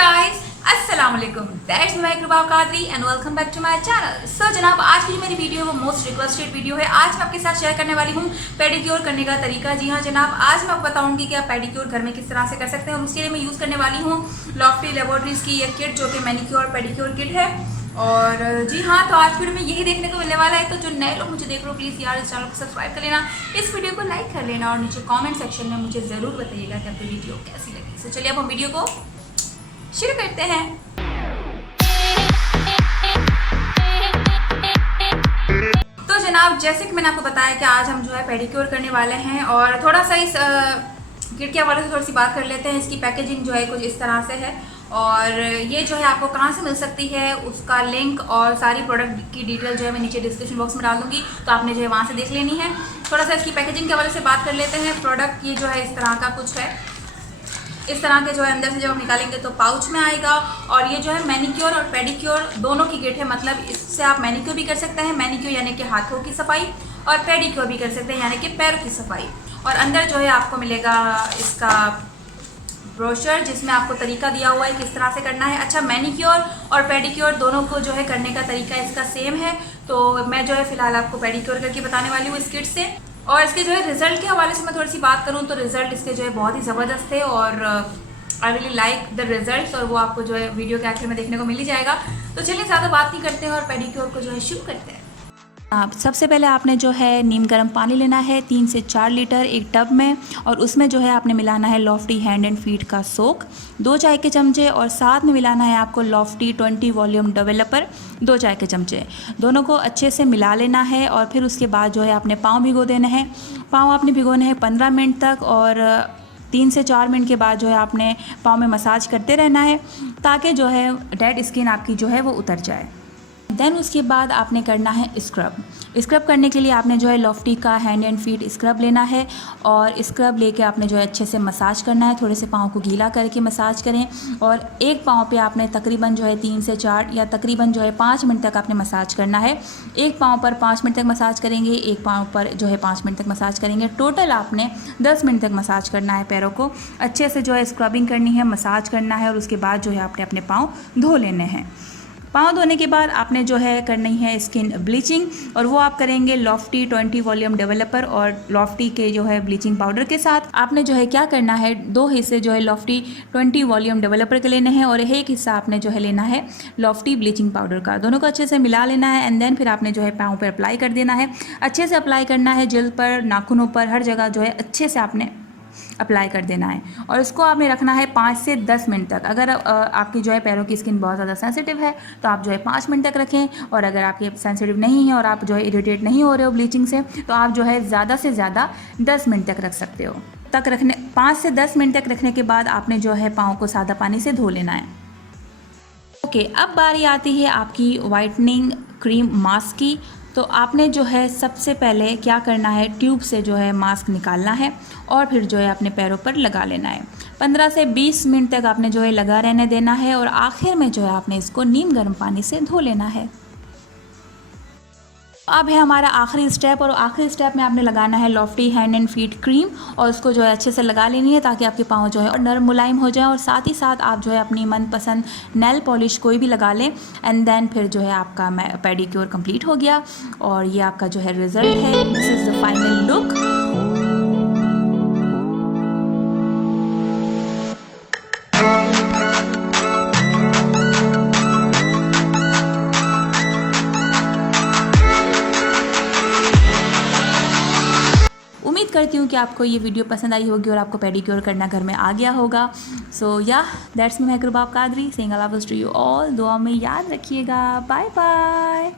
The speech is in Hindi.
गाइस, अस्सलाम वालेकुम। That's my Kripa Qadri and welcome back to my channel. So जनाब, आज की जो मेरी वीडियो है वो मोस्ट रिक्वेस्टेड वीडियो है। आज मैं आपके साथ शेयर करने वाली हूँ पेडिक्योर करने का तरीका। जी हाँ जनाब, आज मैं आपको बताऊंगी कि आप पेडिक्योर घर में किस तरह से कर सकते हैं। और उसके लिए मैं यूज़ करने वाली हूँ लॉफ्टी लैबोरेटरीज की एक किट, जो कि मैनिक्योर पेडिक्योर किट है। और जी हाँ, तो आज वीडियो में यही देखने को मिलने वाला है। तो जो नए लोग मुझे देख रहे हो, प्लीज़ यार इस चैनल को सब्सक्राइब कर लेना, इस वीडियो को लाइक कर लेना और नीचे कमेंट सेक्शन में मुझे ज़रूर बताइएगा कि आपको वीडियो कैसी लगी। तो चलिए अब हम वीडियो को शुरू करते हैं। तो जनाब, जैसे कि मैंने आपको बताया कि आज हम जो है पेडिक्योर करने वाले हैं और थोड़ा सा इस किट के हवाले से थोड़ी सी बात कर लेते हैं। इसकी पैकेजिंग जो है कुछ इस तरह से है और ये जो है आपको कहाँ से मिल सकती है उसका लिंक और सारी प्रोडक्ट की डिटेल जो है मैं नीचे डिस्क्रिप्शन बॉक्स में डाल दूँगी, तो आपने जो है वहाँ से देख लेनी है। थोड़ा सा इसकी पैकेजिंग के हवाले से बात कर लेते हैं। प्रोडक्ट ये जो है इस तरह का कुछ है। इस तरह के जो है अंदर से जब हम निकालेंगे तो पाउच में आएगा। और ये जो है मैनिक्योर और पेडिक्योर दोनों की किट है। मतलब इससे आप मैनिक्योर भी कर सकते हैं, मैनिक्योर यानी कि हाथों की सफाई, और पेडिक्योर भी कर सकते हैं यानी कि पैरों की सफाई। और अंदर जो है आपको मिलेगा इसका ब्रोशर, जिसमें आपको तरीका दिया हुआ है किस तरह से करना है। अच्छा, मैनिक्योर और पेडिक्योर दोनों को जो है करने का तरीका इसका सेम है। तो मैं जो है फिलहाल आपको पेडिक्योर करके बताने वाली हूँ इस किट से। और इसके जो है रिजल्ट के हवाले से मैं थोड़ी सी बात करूँ तो रिजल्ट इसके जो है बहुत ही ज़बरदस्त है और I really like the results, और वो आपको जो है वीडियो के आखिर में देखने को मिल ही जाएगा। तो चलिए ज़्यादा बात नहीं करते हैं और पेडिक्योर को जो है शुरू करते हैं। आप सबसे पहले आपने जो है नीम गर्म पानी लेना है 3 से 4 लीटर एक टब में, और उसमें जो है आपने मिलाना है लॉफ्टी हैंड एंड फीट का सोक 2 चाय के चमचे, और साथ में मिलाना है आपको लॉफ्टी 20 वॉल्यूम डेवलपर 2 चाय के चमचे। दोनों को अच्छे से मिला लेना है और फिर उसके बाद जो है आपने पाँव भिगो देना है। पाँव आपने भिगोने हैं 15 मिनट तक, और 3 से 4 मिनट के बाद जो है आपने पाँव में मसाज करते रहना है ताकि जो है डेड स्किन आपकी जो है वो उतर जाए। देन उसके बाद आपने करना है स्क्रब। स्क्रब करने के लिए आपने जो है लॉफ्टी का हैंड एंड फीट स्क्रब लेना है, और स्क्रब लेके आपने जो है अच्छे से मसाज करना है। थोड़े से पाँव को गीला करके मसाज करें, और एक पाँव पे आपने तकरीबन जो है 3 से 4 या तकरीबन जो है 5 मिनट तक आपने मसाज करना है। एक पाँव पर 5 मिनट तक मसाज करेंगे, एक पाँव पर जो है 5 मिनट तक मसाज करेंगे। टोटल आपने 10 मिनट तक मसाज करना है। पैरों को अच्छे से जो है स्क्रबिंग करनी है, मसाज करना है, और उसके बाद जो है आपने अपने पाँव धो लेने हैं। पाँव धोने के बाद आपने जो है करनी है स्किन ब्लीचिंग, और वो आप करेंगे लॉफ्टी 20 वॉल्यूम डेवलपर और लॉफ्टी के जो है ब्लीचिंग पाउडर के साथ। आपने जो है क्या करना है, 2 हिस्से जो है लॉफ्टी 20 वॉल्यूम डेवलपर के लेने हैं और एक हिस्सा आपने जो है लेना है लॉफ्टी ब्लीचिंग पाउडर का। दोनों को अच्छे से मिला लेना है एंड देन फिर आपने जो है पाँव पर अप्लाई कर देना है। अच्छे से अप्लाई करना है, जिल्द पर, नाखूनों पर, हर जगह जो है अच्छे से आपने अप्लाई कर देना है। और इसको आपने रखना है 5 से 10 मिनट तक। अगर आपकी जो है पैरों की स्किन बहुत ज़्यादा सेंसिटिव है तो आप जो है 5 मिनट तक रखें, और अगर आपकी सेंसिटिव नहीं है और आप जो है इरिटेट नहीं हो रहे हो ब्लीचिंग से, तो आप जो है ज़्यादा से ज़्यादा 10 मिनट तक रख सकते हो। 5 से 10 मिनट तक रखने के बाद आपने जो है पाँव को सादा पानी से धो लेना है। ओके, अब बारी आती है आपकी वाइटनिंग क्रीम मास्क की। तो आपने जो है सबसे पहले क्या करना है, ट्यूब से जो है मास्क निकालना है और फिर जो है अपने पैरों पर लगा लेना है। 15 से 20 मिनट तक आपने जो है लगा रहने देना है, और आखिर में जो है आपने इसको नीम गर्म पानी से धो लेना है। अब है हमारा आखिरी स्टेप, और आखिरी स्टेप में आपने लगाना है Lofty hand and feet cream, और उसको जो है अच्छे से लगा लेनी है ताकि आपके पाँव जो है नरम मुलायम हो जाए। और साथ ही साथ आप जो है अपनी मनपसंद नेल पॉलिश कोई भी लगा लें एंड देन फिर जो है आपका पेडिक्योर कंप्लीट हो गया। और ये आपका जो है रिजल्ट है। This is the final look. उम्मीद करती हूँ कि आपको ये वीडियो पसंद आई होगी और आपको पेडिक्योर करना घर में आ गया होगा। सो या दैट्स मी कृपा कादरी सेइंग अल्लाह हाफ़िज़ टू यू ऑल। दुआ में याद रखिएगा। Bye bye.